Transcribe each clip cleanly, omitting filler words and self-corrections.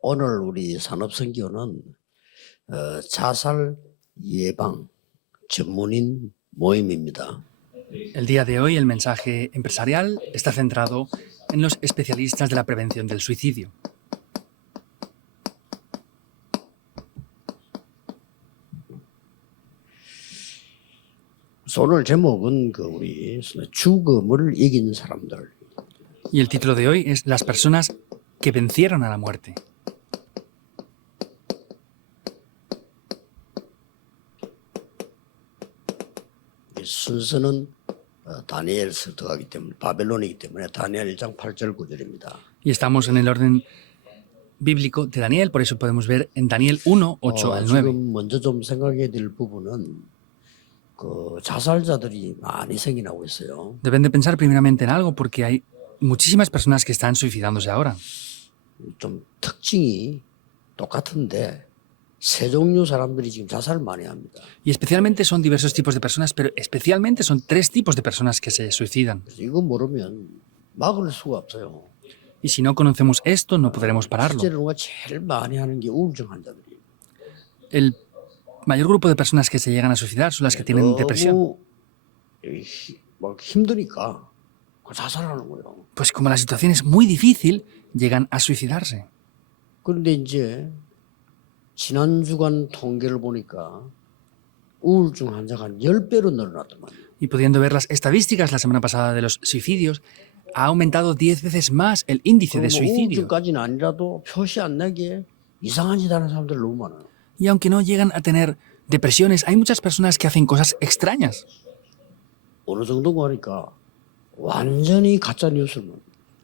오늘 우리 산업선교는 자살 예방 전문인 모임입니다. El día de hoy el mensaje empresarial está centrado en los especialistas de la prevención del suicidio. 오늘 제목은 우리 죽음을 이긴 사람들. Y el título de hoy es Las personas que vencieron a la muerte. 이 순서는 다니엘서 들어가기 때문에 바벨론이기 때문에 다니엘 1장 8절 9절입니다. Y estamos en el orden bíblico de Daniel, por eso podemos ver en Daniel 1, 8 al 9. 지금 먼저 좀 생각해야 될 부분은 자살자들이 많이 생겨나고 있어요. Deben de pensar primeramente en algo porque hay muchísimas personas que están suicidándose ahora. 좀 특징이 똑같은데 세 종류 사람들이 지금 자살을 많이 합니다. Y especialmente son diversos tipos de personas, pero especialmente son tres tipos de personas que se suicidan. 그래서 이거 모르면 막을 수가 없어요. Y si no conocemos esto, no podremos pararlo. 실제로 누가 제일 많이 하는 게 우울증 환자들이에요. El mayor grupo de personas que se llegan a suicidar son las que tienen depresión. 너무 막 힘드니까 자살하는 거예요. Pues como la situación es muy difícil, llegan a suicidarse. 그런데 이제 지난 주간 통계를 보니까 우울증 환자가 한 10배로 늘어났더만. Y pudiendo ver las estadísticas la semana pasada de los suicidios, ha aumentado 10 veces más el índice de suicidio. 우울증까지는 아니라도 표시 안 나게 이상한 짓 하는 사람들 너무 많아요. Y aunque no llegan a tener depresiones, hay muchas personas que hacen cosas extrañas. 어느 정도가 하니까 완전히 가짜 뉴스를.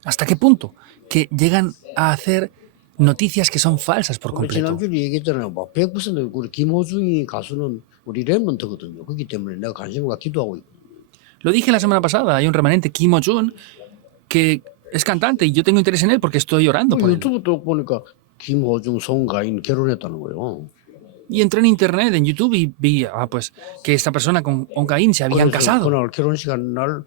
¿Hasta qué punto? Que llegan a hacer noticias que son falsas por completo. 지난주에 얘기했잖아요. 막 100% 우리 김호중이 가수는 우리 랩런트거든요. 그렇기 때문에 내가 관심을 갖고 기도하고 있거든요. Lo dije la semana pasada, hay un remanente, Kim O-jun, que es cantante y yo tengo interés en él porque estoy orando por él. 유튜브 또 보니까 김호중, 송가인 결혼했다는 거예요. Y entré en internet, en YouTube, y vi pues, que esta persona con On Ga-in se habían casado. 그날 결혼식한 날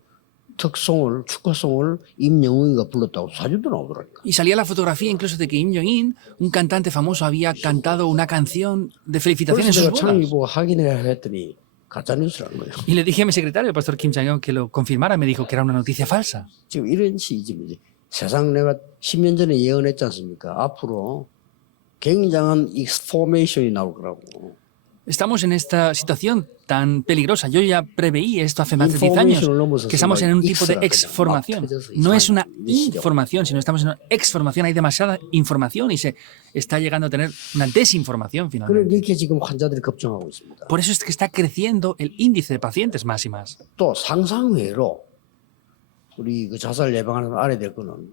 축하송을 임영웅이가 불렀다고 사진도 나오더라니까. Y salía la fotografía incluso de que Kim Jong-un, un cantante famoso, había cantado una canción de felicitación en sus bodas. 창이 보고 확인해야 했더니 가짜 뉴스라는 거예요. Y le dije a mi secretario, el pastor Kim Jong-un, que lo confirmara. Me dijo que era una noticia falsa. 지금 이런 시기지. 세상 내가 10년 전에 예언했지 않습니까? 앞으로 굉장한 익스포메이션이 나올 거라고. Estamos en esta situación tan peligrosa. Yo ya preveí esto hace más de 10 años, que estamos en un tipo de exformación. No es una información, sino estamos en una exformación. Hay demasiada información y se está llegando a tener una desinformación finalmente. 그렇게 지금 환자들이 급증하고 있습니다. Por eso es que está creciendo el índice de pacientes más y más. 또 상상외로 우리 자살 예방하는 거 알아야 될 거는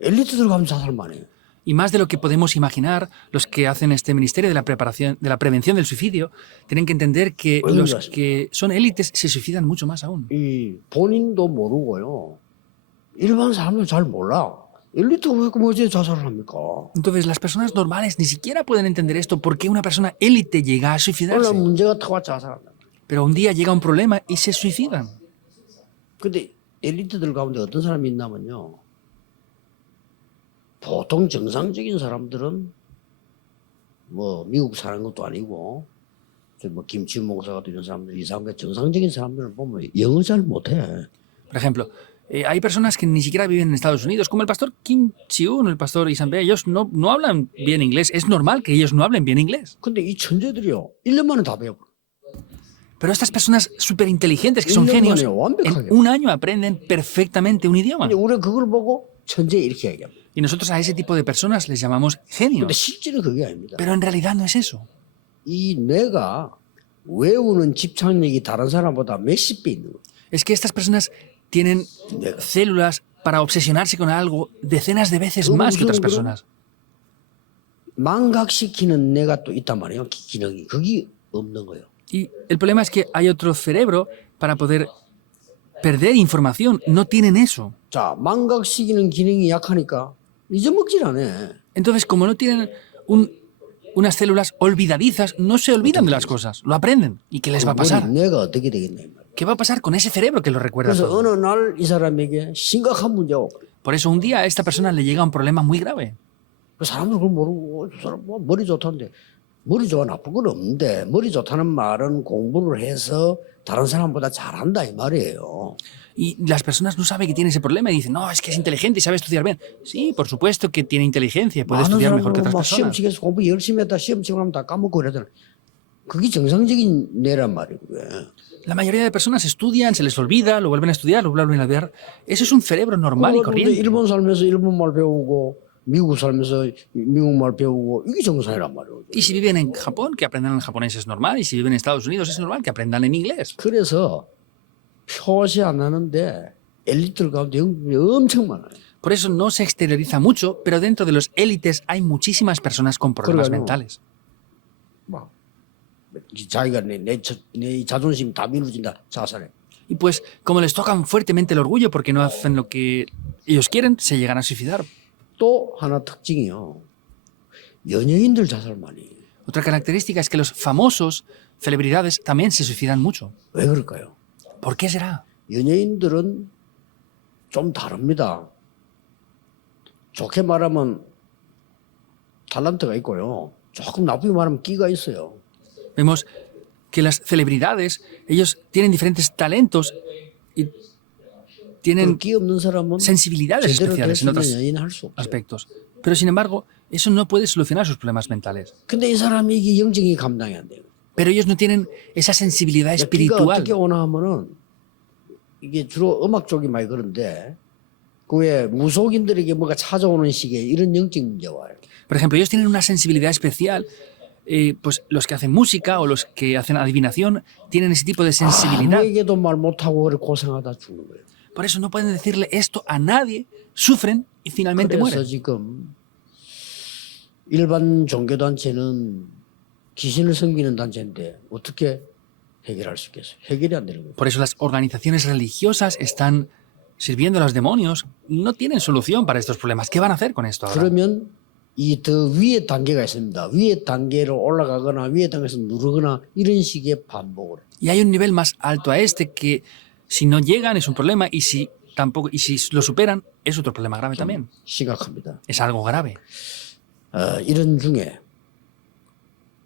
엘리트들 가면 자살만 해요. Y más de lo que podemos imaginar, los que hacen este ministerio de la prevención del suicidio, tienen que entender que los que son élites se suicidan mucho más aún. 이 본인도 모르고요. 일반 사람은 잘 몰라. 엘리트가 왜 뭐지 자살을 합니까? Entonces, las personas normales ni siquiera pueden entender esto. ¿Por qué una persona élite llega a suicidarse? 오늘 문제가 터와 자살한다. Pero un día llega un problema y se suicidan. 근데 엘리트들 가운데 어떤 사람이 있냐면요. 보통 정상적인 사람들은 뭐 미국 사는 것도 아니고 뭐 김치 목사 같은 이런 사람들 이상하게 정상적인 사람들을 보면 영어 잘 못해. Por ejemplo, hay personas que ni siquiera viven en Estados Unidos, como el pastor Kim Chi-un, el pastor Isanbe. Ellos no hablan bien inglés. Es normal que ellos no hablen bien inglés. 근데 이 천재들이요. 1년 만에 다 배워. Pero estas personas súper inteligentes, que son genios, en un año aprenden perfectamente un idioma. 근데 우리가 그걸 보고 천재 이렇게 얘기합니다. Y nosotros a ese tipo de personas les llamamos genios. 근데 실제는 그게 아닙니다. Pero en realidad no es eso. 이 뇌가 외우는 집착력이 다른 사람보다 몇십 배 있는 거예요. Es que estas personas tienen células para obsesionarse con algo decenas de veces más que otras personas. 망각시키는 뇌가 또 있단 말이에요. 기능이. 그게 없는 거예요. Y el problema es que hay otro cerebro para poder perder información. No tienen eso. 자, 망각시키는 기능이 약하니까 잊어먹질 않아. Entonces, como no tienen unas células olvidadizas, no se olvidan de las cosas, lo aprenden. ¿Y qué les va a pasar? 뇌가 어떻게 되겠냐. ¿Qué va a pasar con ese cerebro que lo recuerda 그래서 todo? 어느 날 이 사람에게 심각한 문제가 오고 Por eso un día a esta persona le llega un problema muy grave. 그 사람들 그걸 모르고 저 사람 뭐 머리 좋다는데 머리 좋아 나쁜 건 없는데 머리 좋다는 말은 공부를 해서 다른 사람보다 잘한다 이 말이에요. Y las personas no saben que tiene ese problema y dicen, no, es que es inteligente y sabe estudiar bien. Sí, por supuesto que tiene inteligencia y puede 많은 estudiar mejor que 사람들은 otras 막 personas. 시험치에서 공부 열심히 했다 시험 치고 나면 다 까먹고 그러잖아. 그게 정상적인 뇌란 말이에요. La mayoría de personas estudian, se les olvida, lo vuelven a estudiar, lo vuelven a olvidar. Eso es un cerebro normal y 근데 corriente. 일본 살면서 일본말 배우고 미국 살면서 미국말 배우고 이게 정상이란 말이에요. Y si viven en Japón, que aprendan el japonés es normal. Y si viven en Estados Unidos es normal que aprendan en inglés. 그래서 표시 안 하는데 엘리트들 가운데 엄청 많아요. Por eso no se exterioriza mucho, pero dentro de los élites hay muchísimas personas con problemas 그러니까요. mentales. 막 자기가 내 자존심 다 미루진다 자살해. Y pues, como les tocan fuertemente el orgullo porque no hacen lo que ellos quieren, se llegan a suicidar. 또 하나 특징이요. 연예인들 자살 많이 해요. Otra característica es que los famosos, celebridades, también se suicidan mucho. 왜 그럴까요? ¿Por qué será? 연예인들은 좀 다릅니다. 좋게 말하면 탤런트가 있고요. 조금 나쁘게 말하면 끼가 있어요. Vemos que las celebridades, ellos tienen diferentes talentos y tienen 끼 없는 사람은 sensibilidades 제대로 될 especiales 수 en 있는 otros 연예인 할 수 없어요. aspectos. Pero sin embargo, eso no puede solucionar sus problemas mentales. 근데 이 사람이 이게 영적이 감당이 안 돼요. Pero ellos no tienen esa sensibilidad 끼가 espiritual. 어떻게 오나 하면은 이게 주로 음악 쪽이 많이 그런데 그 외에 무속인들에게 뭐가 찾아오는 식의 이런 영적 문제가 와요. Por ejemplo, ellos tienen una sensibilidad especial. Pues los que hacen música o los que hacen adivinación tienen ese tipo de sensibilidad. 아무에게도 말 못하고 그래 고생하다 죽는 거예요. Por eso no pueden decirle esto a nadie, sufren y finalmente 그래서 mueren. 지금 일반 종교단체는 귀신을 섬기는 단체인데 어떻게 해결할 수 있겠어요? 해결이 안 되는 거예요. Por eso las organizaciones religiosas están sirviendo a los demonios. No tienen solución para estos problemas. ¿Qué van a hacer con esto ahora? 그러면 이 더 위의 단계가 있습니다. 위의 단계로 올라가거나 위의 단계에서 누르거나 이런 식의 반복을 해요. Y hay un nivel más alto a este que si no llegan es un problema y si lo superan es otro problema grave también. 심각합니다. Es algo grave. 이런 중에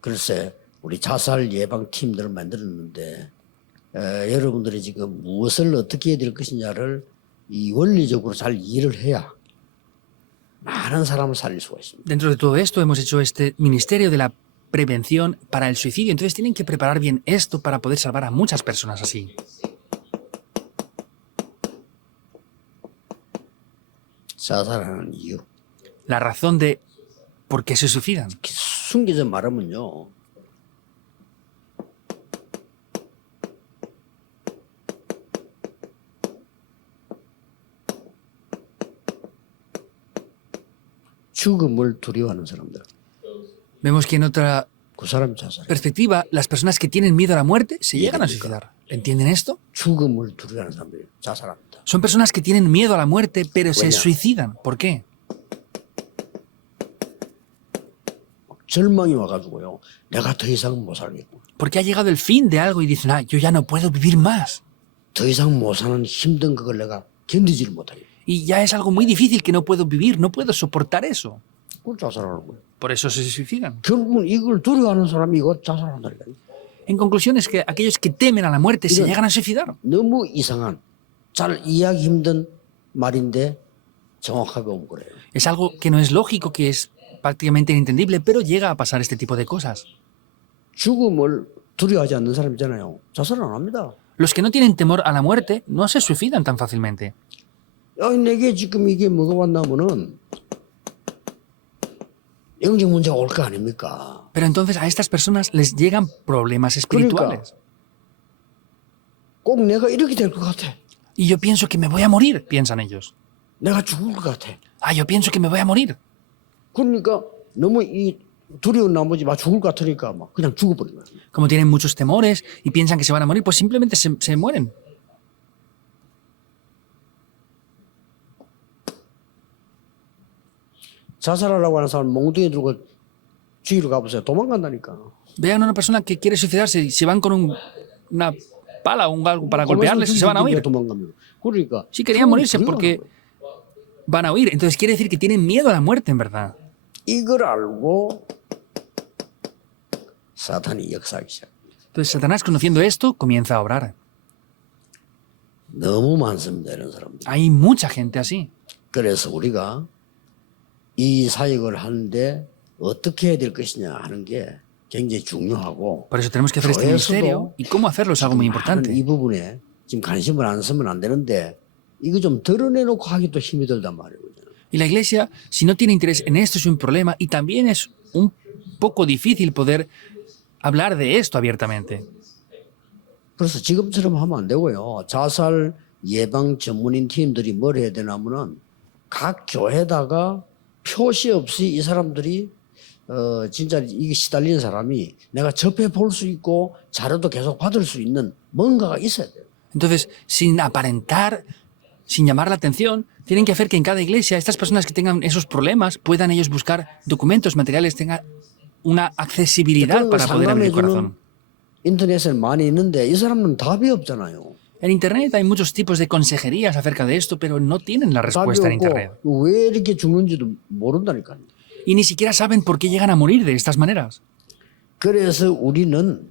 글쎄 우리 자살 예방 팀들을 만들었는데 여러분들이 지금 무엇을 어떻게 해야 될 것이냐를 이 원리적으로 잘 이해를 해야 많은 사람을 살릴 수가 있습니다. Dentro de todo esto hemos hecho este ministerio de la prevención para el suicidio. Entonces tienen que preparar bien esto para poder salvar a muchas personas así. 자살하는 이유. La razón de por qué se suicidan. 숨기져 말하면요. 죽음을 두려워하는 사람들. Vemos que en otra 그 사람 자살해. perspectiva, las personas que tienen miedo a la muerte se llegan a suicidar. ¿Entienden esto? 죽음을 두려워하는 사람들이 자살합니다. Son personas que tienen miedo a la muerte, pero se Buena. suicidan. ¿Por qué? 절망이 와가지고요. 내가 더 이상 못 살겠고. Porque ha llegado el fin de algo y dicen, yo ya no puedo vivir más. 더 이상 못 사는 힘든 그걸 내가 견디지를 못하겠고. Y ya es algo muy difícil que no puedo vivir, no puedo soportar eso. 그걸 자살하는 거예요. Por eso se suicidan. 결국은 이걸 두려워하는 사람이 이거 자살한다니까요. En conclusión es que aquellos que temen a la muerte se llegan a suicidar. 너무 이상한 잘 이해하기 힘든 말인데 정확하게 온 거래요. Es algo que no es lógico, que es prácticamente inentendible, pero llega a pasar este tipo de cosas. 죽음을 두려워하지 않는 사람 있잖아요. 자살 안 합니다. Los que no tienen temor a la muerte no se suicidan tan fácilmente. 내게 지금 이게 뭐가 왔나면은 영적 문제가 올 거 아닙니까? Pero entonces a estas personas les llegan problemas espirituales. 꼭 내가 이렇게 될 것 같아. Y yo pienso que me voy a morir, piensan ellos. 내가 죽을 것 같아. Yo pienso que me voy a morir. 그러니까 너무 이 두려운 나머지 막 죽을 것 같으니까 막 그냥 죽어버린 거예요. Como tienen muchos temores y piensan que se van a morir, pues simplemente se mueren. 자살하려고 하는 사람 몽둥이 들고 죽이러 가보세요. 도망간다니까. Vean a una persona que quiere suicidarse y se van con una pala o algo para golpearles y se van a huir. 그러니까 Sí querían morirse porque van a huir. Entonces quiere decir que tienen miedo a la muerte en verdad. 이걸 알고 사탄이 역사하기 시작. Entonces Satanás, conociendo esto, comienza a obrar. 너무 많습니다, 이런 사람들. Hay mucha gente así. 그래서 우리가 이 사역을 하는데 어떻게 해야 될 것이냐 하는 게 굉장히 중요하고, Por eso tenemos que hacer este ministerio y cómo hacerlo es algo muy importante. 이 부분에 지금 관심을 안 쓰면 안 되는데 이거 좀 드러내놓고 하기도 힘이 들단 말이에요. Y la iglesia, si no tiene interés en esto, es un problema y también es un poco difícil poder hablar de esto abiertamente. 그래서 지금처럼 하면 안 되고요. 자살 예방 전문인 팀들이 뭘 해야 되냐면은 각 교회다가 표시 없이 이 사람들이 진짜 이게 시달리는 사람이 내가 접해 볼 수 있고 자료도 계속 받을 수 있는 뭔가가 있어야 돼요. Entonces, sin aparentar, sin llamar la atención, tienen que hacer que en cada iglesia estas personas que tengan esos problemas puedan ellos buscar documentos, materiales, tengan una accesibilidad para poder abrir el corazón. 인터넷에 많이 있는데 이 사람은 답이 없잖아요. En Internet hay muchos tipos de consejerías acerca de esto, pero no tienen la 답이 respuesta en Internet. 없고 왜 이렇게 죽는지도 모른다니까요. Y ni siquiera saben por qué llegan a morir de estas maneras. 그래서 우리는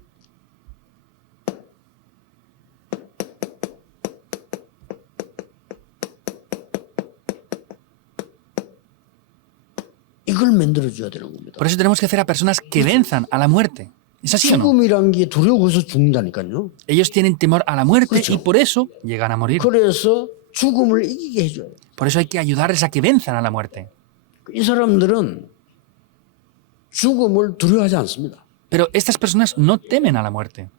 이걸 만들어줘야 되는 겁니다. Por eso tenemos que hacer a personas que venzan a la muerte. ¿Es así o no? 죽음이란 게 두려워서 죽는다니까요. Ellos tienen temor a la muerte 그렇죠. y por eso llegan a morir. 그래서 죽음을 이기게 해줘요. Por eso hay que ayudarles a que venzan a la muerte. 이 사람들은 죽음을 두려워하지 않습니다. Pero estas personas no temen a la muerte.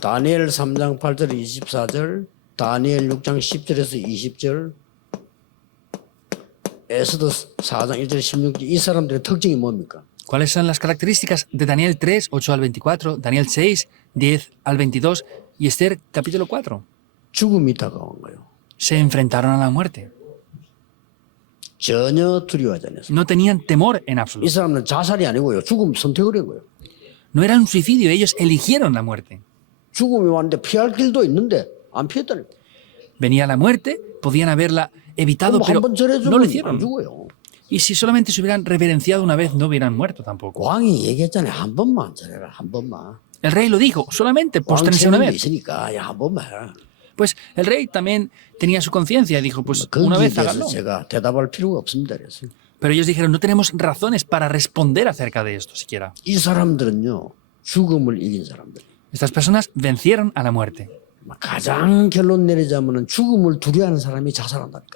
다니엘 3장 8절 24절, 다니엘 6장 10절에서 20절, 에스더 4장 1절 16절, 이 사람들의 특징이 뭡니까? ¿Cuáles son las características de Daniel 3, 8 al 24, Daniel 6, 10 al 22 y Esther capítulo 4? 죽음이 다가온 거예요. Se enfrentaron a la muerte. 전혀 두려워하지 않았어요. No tenían temor en 이 absoluto. 사람은 자살이 아니고요. 죽음 선택을 한 거예요. No era un suicidio, ellos eligieron la muerte. 죽음이 왔는데 피할 길도 있는데 안 피했다니까. Venía la muerte, podían haberla evitado, pero 한번 no lo 절해주면 안 hicieron. 죽어요. Y si solamente se hubieran reverenciado una vez, no hubieran muerto tampoco. 왕이 얘기했잖아요. 한 번만 절해라. 한 번만. El rey lo dijo, solamente 왕 póstrense una 책임도 vez. 있으니까 야, 한 번만 해라. Pues el rey también tenía su conciencia y dijo, pues una 거기에 vez 대해서 háganlo. 제가 대답할 필요가 없습니다. 그래서 Pero ellos dijeron, no tenemos razones para responder acerca de esto siquiera. 이 사람들은요. 죽음을 이긴 사람들. Estas personas vencieron a la muerte. 가장 결론 내리자면은 죽음을 두려워하는 사람이 자살한다니까.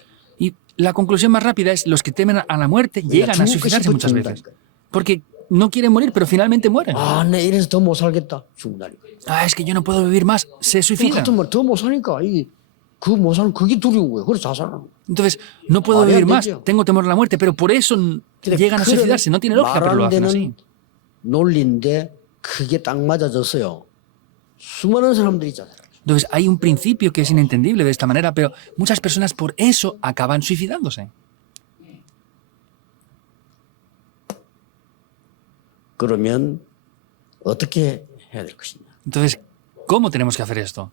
Y la conclusión más rápida es, los que temen a la muerte llegan a suicidarse muchas veces. Porque no quieren morir, pero finalmente mueren. 아, 내 이래서 더 못 살겠다. 죽는다니까. Ah, es que yo no puedo vivir más. Se suicidan. 같은 말 더 못 사니까 못 사는 그게 두려운 거예요. 그래서 자살하는 거예요. Entonces, no puedo 말이 안 vivir más. 되죠. Tengo temor a la muerte, pero por eso llegan a suicidarse. No tiene lógica, pero lo hacen así. 논리인데 그게 딱 맞아졌어요. 수많은 사람들이 자살해요. Entonces, hay un principio que es inentendible de esta manera, pero muchas personas por eso acaban suicidándose. 그러면 어떻게 해야 될 것이냐? Entonces, ¿cómo tenemos que hacer esto?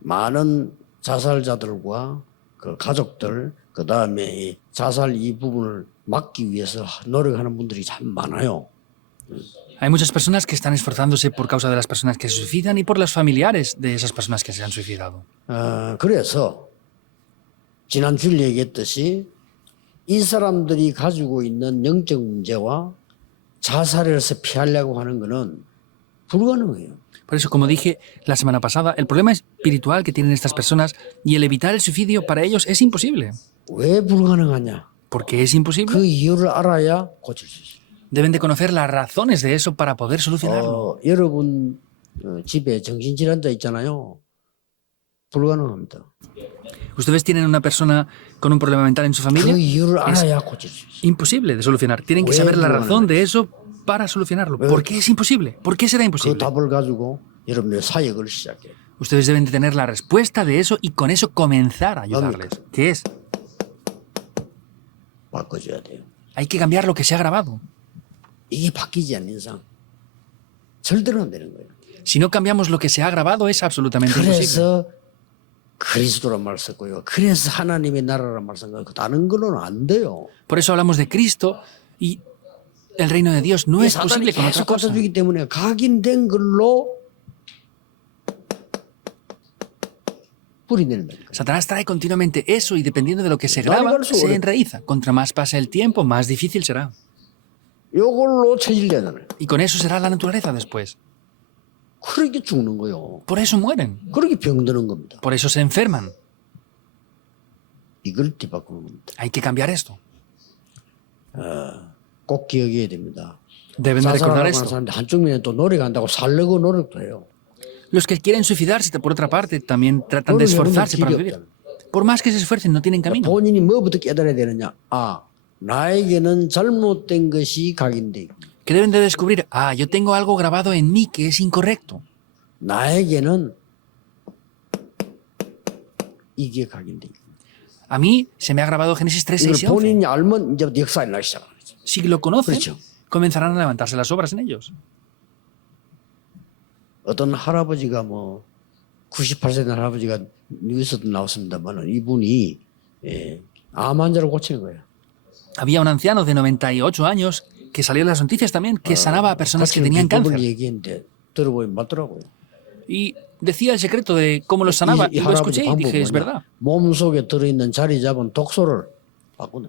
많은 자살자들과 그 가족들, 그 다음에 이 자살 이 부분을 막기 위해서 노력하는 분들이 참 많아요. Hay muchas personas que están esforzándose por causa de las personas que se suicidan y por los familiares de esas personas que se han suicidado. 그래서 지난 주일 얘기했듯이 이 사람들이 가지고 있는 영적 문제와 자살에서 피하려고 하는 것은 불가능해요. Por eso, como dije la semana pasada, el problema espiritual que tienen estas personas y el evitar el suicidio para ellos es imposible. 왜 불가능하냐? ¿Por qué es imposible? 그 이유를 알아야 고칠 수 있어요. Deben de conocer las razones de eso para poder solucionarlo. 여러분 집에 정신질환자 있잖아요. 불가능합니다. Ustedes tienen una persona con un problema mental en su familia. 그 이유를 알아야 고칠 수 있어요. Imposible de solucionar. Tienen que saber la razón de eso para solucionarlo. ¿Por qué es imposible? ¿Por qué será 그 imposible? 답을 가지고 여러분의 사역을 시작해요. Ustedes deben de tener la respuesta de eso y con eso comenzar a ayudarles. ¿Qué es? 바꿔줘야 돼요. Hay que cambiar lo que se ha grabado. 이게 바뀌지 않는 이상 절대로 안 되는 거예요. Si no cambiamos lo que se ha grabado, es absolutamente imposible. 그래서 그리스도란 말 썼고요. 그래서 하나님의 나라란 말 쓴 거예요. 다른 거는 안 돼요. Por eso hablamos de Cristo y el reino de Dios. No es 사단이 posible con otra 계속 cosa. 갖다주기 때문에 각인된 걸로 뿌리내는 거예요. Satanás trae continuamente eso y dependiendo de lo que se graba, se enraiza. Contra más pasa el tiempo, más difícil será. 이걸로 체질되는 거예요. Y con eso será la naturaleza después. 그렇게 죽는 거예요. Por eso mueren. 그렇게 병드는 겁니다. Por eso se enferman. 이걸 뒤바꾸는 겁니다. Hay que cambiar esto. 꼭 기억해야 됩니다. Deben de recordar 자살하는 esto. 사람들 한쪽 면에 또 노력한다고 살려고 노력도 해요. Los que quieren suicidarse, por otra parte, también tratan de esforzarse para vivir. Por más que se esfuercen, no tienen camino. 본인이 뭐부터 깨달아야 되느냐? 아, 나에게는 잘못된 것이 각인돼 있고 Que deben de descubrir, yo tengo algo grabado en mí que es incorrecto. 나에게는 이게 각인돼 있고 A mí se me ha grabado Génesis 3, 6 y 이걸 11. 본인이 알면 이제 역사에 나기 시작하는 거죠. Si lo conocen, 그렇죠. comenzarán a levantarse las obras en ellos. 어떤 할아버지가 뭐 98세 된 할아버지가 뉴스도 나왔습니다만 이분이 암 환자를 고치는 거예요. Había un anciano de 98 años que salió en las noticias también que sanaba a personas que tenían 비법을 cáncer. 얘기했는데 들어보면 맞더라고요. Y decía el secreto de cómo los sanaba. Y lo escuché y dije, es verdad. 몸속에 들어있는 자리 잡은 독소를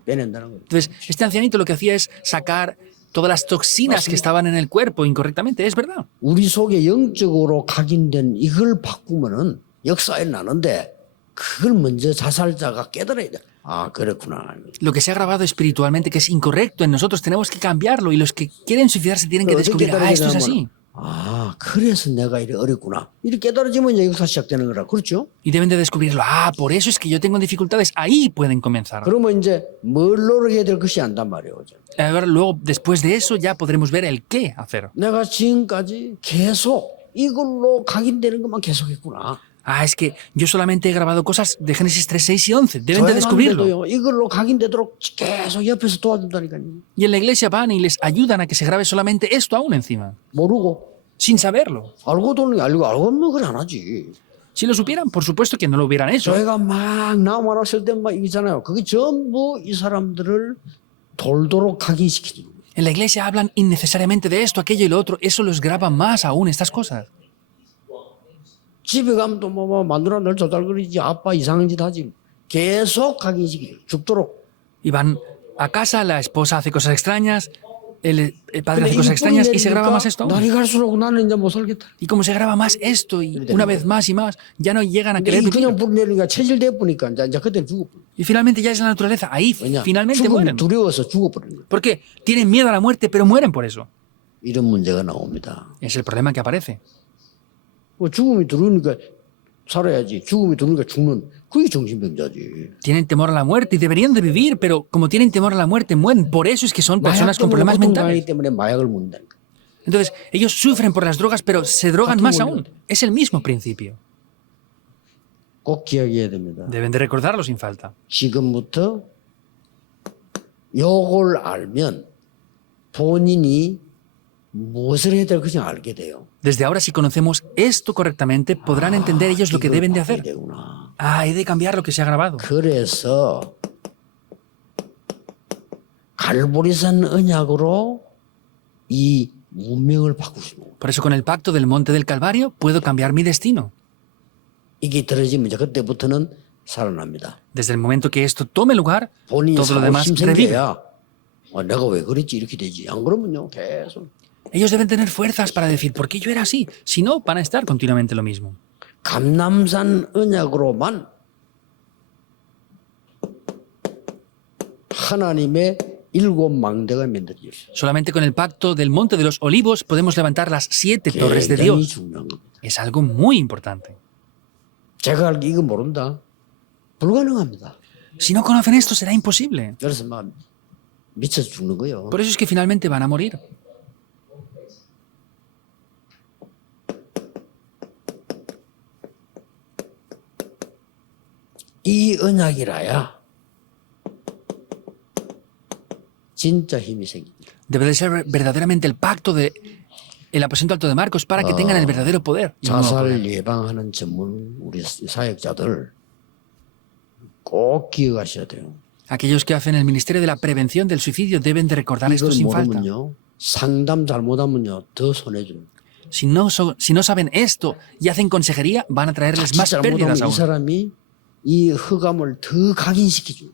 빼낸다는 거예요. Entonces, este ancianito lo que hacía es sacar todas las toxinas que estaban en el cuerpo incorrectamente. Es verdad. 우리 속에 영적으로 각인된 이걸 바꾸면은 역사에 나는데 그걸 먼저 자살자가 깨달아야 돼. 아, 그렇구나. Lo que se ha grabado espiritualmente que es incorrecto en nosotros tenemos que cambiarlo y los que quieren suicidarse tienen que descubrir, esto es así. 아, 그래서 내가 이래 어렵구나. 이렇게 깨달아지면 이제 역사 시작되는 거라. 그렇죠? Y deben de descubrirlo. Por eso es que yo tengo dificultades. Ahí pueden comenzar. 그러면 이제 뭘 노력해야 될 것이 안단 말이에요. Ahora, luego, después de eso, ya podremos ver el qué hacer. 내가 지금까지 계속 이걸로 각인되는 것만 계속했구나. Es que yo solamente he grabado cosas de Génesis 3, 6 y 11. Deben de descubrirlo. 이걸로 각인되도록 계속 옆에서 도와준다니까요. Y en la iglesia van y les ayudan a que se grabe solamente esto aún encima, 모르고 sin saberlo. 알고 도는 게 알고 없는 건 안 하지. Si lo supieran, por supuesto que no lo hubieran hecho. 저희가 막 나무 하나 쓸 때 막 이잖아요. 그게 전부 이 사람들을 돌도록 각인시키는 거예요. En la iglesia hablan innecesariamente de esto, aquello y lo otro. Eso los graba más aún estas cosas. 집에 가면 또 뭐 만들어 늘 조달거리지 아빠 이상한 짓 하지. 계속 각인시키죠. 죽도록. Y van a casa, la esposa hace cosas extrañas, el padre hace cosas extrañas y se graba más esto aún. 날이 갈수록 나는 이제 못 살겠다. Y como se graba más esto y una vez más y más, ya no llegan a querer 그냥 vivir. 뿌리내리니까 체질돼 보니까 이제 그때 죽어버려. Y finalmente ya es la naturaleza. Ahí 왜냐? finalmente 죽음 mueren. 두려워서 죽어버리는 거예요. Porque tienen miedo a la muerte, pero mueren por eso. 이런 문제가 나옵니다. Es el problema que aparece. 죽음이 들어오니까 살아야지. 죽음이 들어오니까 죽는 그게 정신병자지. Tienen temor a la muerte y deberían de vivir, pero como tienen temor a la muerte, mueren. Por eso es que son personas con problemas mentales. 때문에 마약을 먹는다니까. Entonces, ellos sufren por las drogas, pero se drogan más aún. Es el mismo principio. 꼭 기억해야 됩니다. Deben de recordarlo sin falta. 지금부터 요걸 알면 본인이 무엇을 해야 될 것인지 알게 돼요. Desde ahora, si conocemos esto correctamente, podrán entender ellos lo que deben de hacer. 되구나. Hay de cambiar lo que se ha grabado. 그래서 갈보리산 언약으로 이 운명을 바꾸시는 거예요. Por eso, con el pacto del monte del Calvario, puedo cambiar mi destino. 이게 들어지면 이제 그때부터는 살아납니다. Desde el momento que esto tome lugar, 본인이 todo lo 사고 demás revive. 힘생겨야 내가 왜 그랬지 이렇게 되지. 안 그러면요 계속. Ellos deben tener fuerzas para decir, ¿por qué yo era así? Si no, van a estar continuamente lo mismo. 감람산 언약으로만 하나님의 7망대가 만들어졌어요. Solamente con el pacto del monte de los olivos podemos levantar las 7 torres de 굉장히 Dios. 중요한 겁니다. Es algo muy importante. 제가 알기 이거 모른다. 불가능합니다. Si no conocen esto, será imposible. 그래서 막 미쳐서 죽는 거예요. Por eso es que finalmente van a morir. 이 언약이라야 진짜 힘이 생깁니다. Debe de ser verdaderamente el pacto de el aposento alto de Marcos para que tengan el verdadero poder. Y un nuevo poder. 자살 예방하는 전문 우리 사역자들 꼭 기억하셔야 돼요. Aquellos que hacen el ministerio de la prevención del suicidio deben de recordar esto 이걸 sin falta. 모르면요, 상담 잘못하면요 더 손해줘요. Si no saben esto y hacen consejería, van a traerles más pérdidas 잘못하면 이 aún. 사람이 이 흑암을 더 각인시키죠.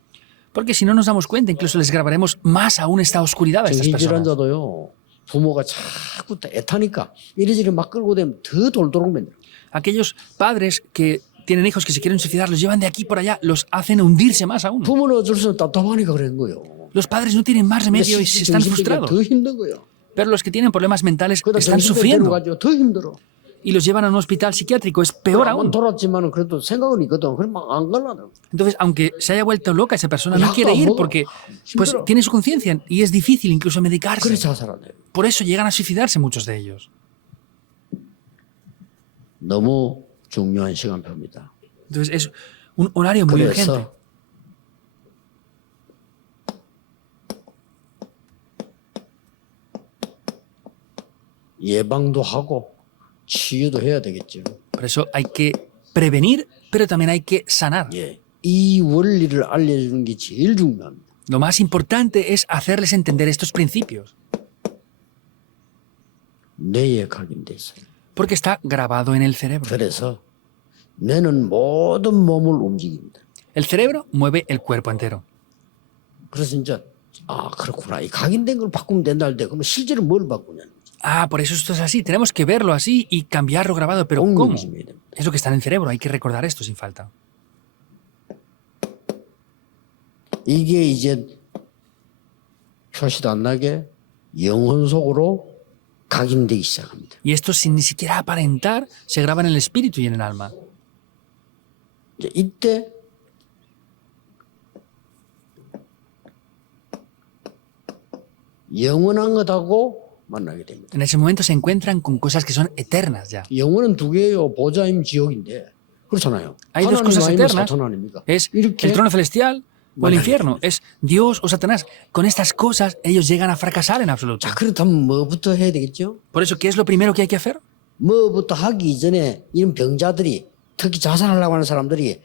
Porque si no nos damos cuenta, incluso les grabaremos más aún esta oscuridad a estas personas. 정신질환자도요, 부모가 자꾸 애타니까 이리저리 막 끌고 되면 더 돌도록 만들어. Aquellos padres que tienen hijos que se quieren suicidar, los llevan de aquí por allá, los hacen hundirse más aún. 부모는 어쩔 수 없이 답답하니까 그런 거예요. Los padres no tienen más remedio y se están frustrados. 더 힘든 거예요. Pero los que tienen problemas mentales 그러다 están 정신병 sufriendo 데려가죠. 더 힘들어. y los llevan a un hospital psiquiátrico. Es peor aún. 돌았지만은 그래도 생각은 있거든. 그럼 안 갈라도. Entonces, aunque se haya vuelto loca, esa persona no quiere ir porque pues, tiene su conciencia y es difícil incluso medicarse. 그래 자살하네. Por eso llegan a suicidarse muchos de ellos. 너무 중요한 시간표입니다. Entonces, es un horario muy urgente. 그래서 예방도 하고 치유도 해야 되겠죠. Por eso hay que prevenir, pero también hay que sanar. 예, 이 원리를 알려주는 게 제일 중요합니다. Lo más importante es hacerles entender estos principios, 뇌에 각인돼 있어요. porque está grabado en el cerebro. 그래서 뇌는 모든 몸을 움직입니다. El cerebro mueve el cuerpo entero. 그래서 이제 아 그렇구나. 이 각인된 걸 바꾸면 된다 할 때 그러면 실제로 뭘 바꾸냐는 거죠. Ah, por eso esto es así. Tenemos que verlo así y cambiarlo grabado. Pero ¿cómo? 옹명심해야 됩니다. Es lo que está en el cerebro. Hay que recordar esto sin falta. 이게 이제 표시도 안 나게 영혼 속으로 각인되기 시작합니다. Y esto sin ni siquiera aparentar se graba en el espíritu y en el alma. 이제 이때 영원한 것하고 만나게 됩니다. En ese momento se encuentran con cosas que son eternas ya. 영원은 두 개예요. 보좌임 지옥인데 그렇잖아요. Hay dos 하나님 cosas 아니면 eternas. 사탄 아닙니까? Es 이렇게 el trono celestial o el 만나게 infierno. Es Dios o Satanás. Con estas cosas ellos llegan a fracasar en absoluto. 자 그렇다면 뭐부터 해야 되겠죠? Por eso, ¿qué es lo primero que hay que hacer? 뭐부터 하기 이전에 이런 병자들이 특히 자살하려고 하는 사람들이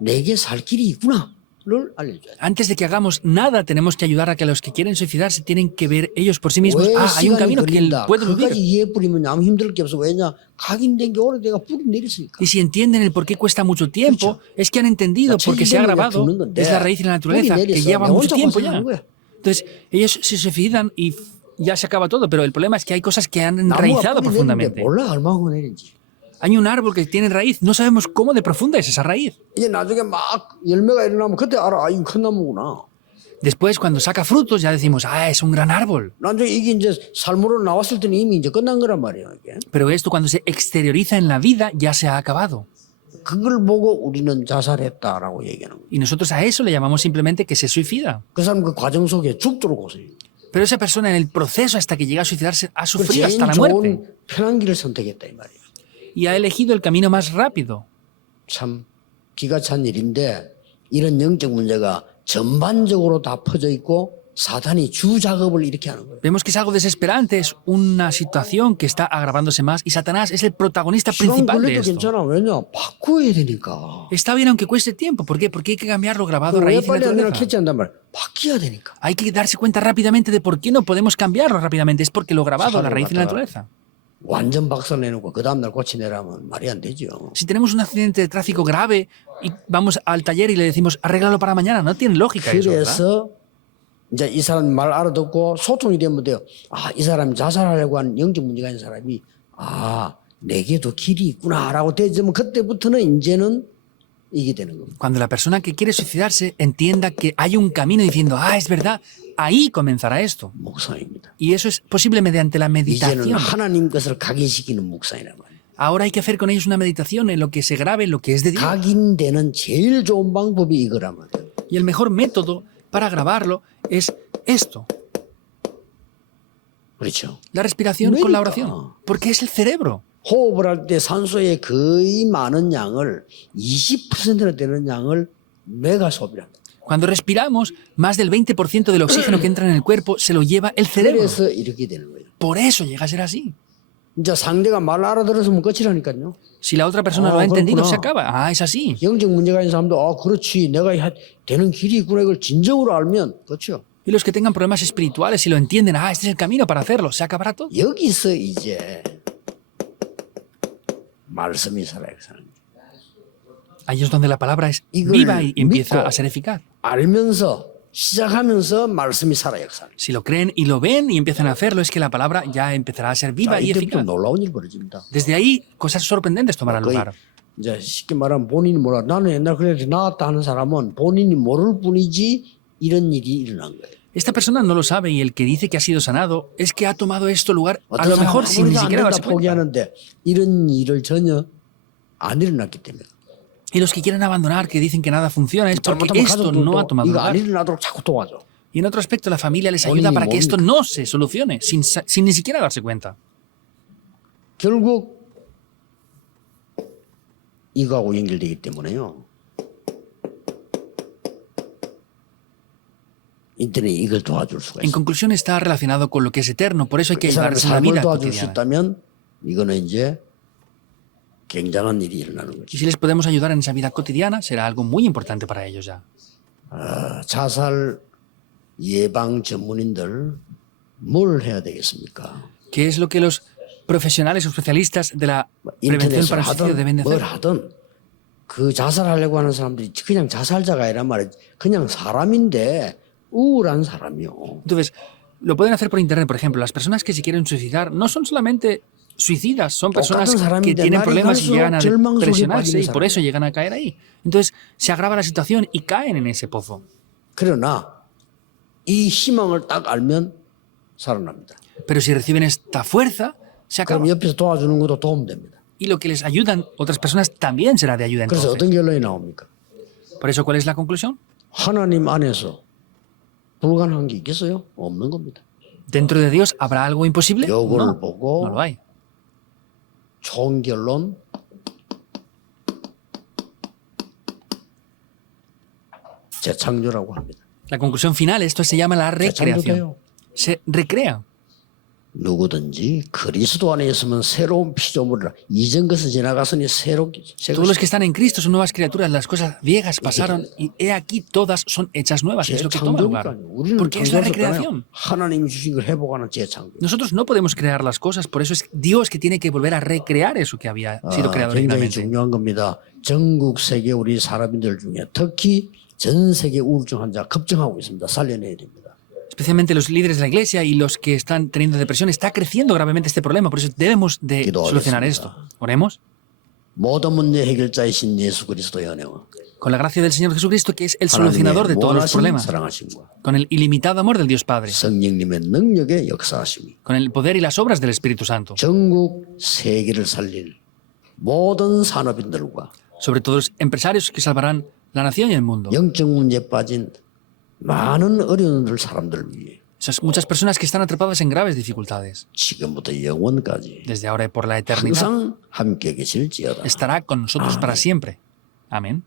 내게 살 길이 있구나를 알려줘야 돼. Antes de que hagamos nada, tenemos que ayudar a que los que quieren suicidarse tienen que ver ellos por sí mismos. 왜 Hay un 시간이 camino que él 걸린다. puede 그까지 vivir. 이해 뿌리면 아무 힘들 게 없어. 왜냐? 각인된 게 오래돼가 뿌리 내렸으니까. Y si entienden el por qué cuesta mucho tiempo, es que han entendido porque se ha grabado, es la raíz de la naturaleza, que lleva mucho tiempo ya. Entonces, ellos se suicidan y ya se acaba todo, pero el problema es que hay cosas que han enraizado 나무가 뿌리 내리는데 profundamente. 몰라 얼마나 내린지. Hay un árbol que tiene raíz, no sabemos cómo de profunda es esa raíz. 이제 나중에 막 열매가 일어나면 그때 알아. 이거 큰 나무구나. Después, cuando saca frutos, ya decimos, es un gran árbol. 나중에 이게 이제 삶으로 나왔을 때는 이미 이제 끝난 거란 말이야. 이게. Pero esto cuando se exterioriza en la vida ya se ha acabado. 그걸 보고 우리는 자살했다라고 얘기하는 거예요. Y nosotros a eso le llamamos simplemente que se suicida. 그 사람 그 과정 속에 죽도록 고생해요. Pero esa persona en el proceso hasta que llega a suicidarse ha 그 sufrido 제일 hasta la muerte. 좋은 편한 길을 선택했다 이 말이에요. Y ha elegido el camino más rápido. 참 기가 찬 일인데 이런 영적 문제가 전반적으로 다 퍼져 있고 사탄이 주 작업을 이렇게 하는 거예요. Vemos que es algo desesperante, es una situación que está agravándose más y Satanás es el protagonista 시간 principal de 걸려도 esto. 괜찮아. 왜냐? 바꿔야 되니까. Está bien aunque cueste tiempo. ¿Por qué? Porque hay que cambiarlo grabado 왜 raíz y 빨리 안 되나 naturaleza. 캐치한단 말이야. 바뀌어야 되니까. Hay que darse cuenta rápidamente de por qué no podemos cambiarlo rápidamente. Es porque lo grabado, la raíz y la naturaleza. 완전 박살 내놓고 그 다음날 고치내라면 말이 안 되죠. Si tenemos un accidente de tráfico grave y vamos al taller y le decimos arréglalo para mañana, no tiene lógica eso, ¿verdad? 그래서 이제 이 사람 말 알아듣고 소통이 되면 돼요. 이 사람이 자살하려고 하는 영적 문제가 있는 사람이 내게도 길이 있구나라고 되면 그때부터는 이제는 이게 되는 겁니다. Cuando la persona que quiere suicidarse entienda que hay un camino diciendo, es verdad, ahí comenzará esto. 묵상입니다. Y eso es posible mediante la 이제는 meditación. 하나님 것을 각인시키는 묵상이란 말이에요. Ahora hay que hacer con ellos una meditación en lo que se grabe, en lo que es de Dios. 각인되는 제일 좋은 방법이 이거란 말이에요. Y el mejor método para grabarlo es esto, 그렇죠. la respiración con la 그러니까. oración. Porque es el cerebro. 호흡을 할 때 산소의 거의 많은 양을 20%나 되는 양을 뇌가 소비한다. Cuando respiramos, más del 20% del oxígeno que entra en el cuerpo se lo lleva el cerebro. 그래서 이렇게 되는 거예요. Por eso llega a ser así. 이제 상대가 말 알아들었으면 끝이라니까요. Si la otra persona lo ha entendido, 그렇구나. se acaba. Ah, es así. 영적 문제가 있는 사람도 그렇지 내가 되는 길이 있구나 이걸 진정으로 알면 그렇죠. Y los que tengan problemas espirituales, si lo entienden, este es el camino para hacerlo, se acabará todo. 여기서 이제 말씀이 살아요. Ahí es donde la palabra es 이걸 viva y empieza 믿고 a ser eficaz. 알면서 시작하면서 말씀이 살아 역사. Si lo creen y lo ven y empiezan a hacerlo, es que la palabra ya empezará a ser viva y 이때부터 eficaz. 놀라운 일 벌어집니다. Desde ahí, cosas sorprendentes tomarán 거의 lugar. 이제 쉽게 말하면 본인이 몰라. 나는 옛날 그래 나왔다 하는 사람은 본인이 모를 뿐이지 이런 일이 일어난 거예요. Esta persona no lo sabe y el que dice que ha sido sanado es que ha tomado esto lugar a 어떤 lo 사람은 mejor sin ni 아무리도 안 siquiera 된다 darse cuenta. 포기하는데 이런 일을 전혀 안 일어났기 때문에. Y los que quieren abandonar, que dicen que nada funciona, es porque 잘못하면 esto no ha 가족들도 tomado 이거 안 lugar. 일어나도록 자꾸 도와줘. Y en otro aspecto, la familia les ayuda para que esto no se solucione, sin ni siquiera darse cuenta. 결국 이거하고 연결되기 때문에요. 인터넷이 이걸 도와줄 수가 En 있어요. conclusión, está relacionado con lo que es eterno, por eso hay que 이 사람의 ayudarles en la 삶을 vida 도와줄 수 cotidiana. 있다면 이거는 이제 굉장한 일이 일어나는 Y 거죠. si les podemos ayudar en esa vida cotidiana, será algo muy importante para ellos ya. 자살 예방 전문인들 뭘 해야 되겠습니까? ¿Qué es lo que los profesionales o especialistas de la prevención 인터넷을 para el suicidio 하든 deben de 뭘 hacer? 하든 그 자살하려고 하는 사람들이 그냥 자살자가 아니란 말이에요. 그냥 사람인데 우울한 사람이요. Entonces, lo pueden hacer por internet, por ejemplo. Las personas que se quieren suicidar no son solamente suicidas, son personas que tienen problemas y llegan a depresionarse y por eso llegan a caer ahí. Entonces, se agrava la situación y caen en ese pozo. 그러나 이 희망을 딱 알면 살아납니다. Pero si reciben esta fuerza, se acaba. 그럼 옆에서 도와주는 것도 도움됩니다. Y lo que les ayudan otras personas también será de ayuda 그래서 entonces. 어떤 결론이 나옵니까? Por eso, ¿cuál es la conclusión? 하나님 안에서 불가능한 게 있겠어요? 없는 겁니다. ¿Dentro de Dios habrá algo imposible? 요거를 No, 보고 no lo hay. 좋은 결론 재창조라고 합니다. La conclusión final, esto se llama la recreación. 재창조돼요. Se recrea. 누구든지 그리스도 안에 있으면 새로운 피조물이라 이전 것은 지나갔으니 새롭게 Todos los que están en Cristo son nuevas criaturas. Las cosas viejas pasaron y he aquí todas son hechas nuevas. Es lo que toma lugar. 재창조니까요. 우리는 Porque es la 창조했잖아요. recreación. 하나님이 주신 걸 회복하는 재창조. Nosotros no podemos crear las cosas, por eso es Dios que tiene que volver a recrear eso que había sido creado 굉장히 originalmente. 중요한 겁니다. 전국 세계 우리 사람들 중에 특히 전 세계 우울증 환자 급증하고 있습니다. 살려내야 됩니다. Especialmente los líderes de la iglesia y los que están teniendo depresión, está creciendo gravemente este problema, por eso debemos de solucionar esto. Oremos. 모든 문제 해결자이신 예수 그리스도의 은혜와 Con la gracia del Señor Jesucristo, que es el solucionador de todos los 무한하신 problemas, 사랑하심과 con el ilimitado amor del Dios Padre, 성령님의 능력의 역사하심이 con el poder y las obras del Espíritu Santo, 전국 세계를 살릴 모든 산업인들과 sobre todo los empresarios que salvarán la nación y el mundo. 영적 문제에 빠진 많은 어려운 사람들 위해 Esas muchas personas que están atrapadas en graves dificultades, 지금부터 영원까지 desde ahora y por la eternidad, 항상 함께 계실지어다. estará con nosotros para siempre. Amén.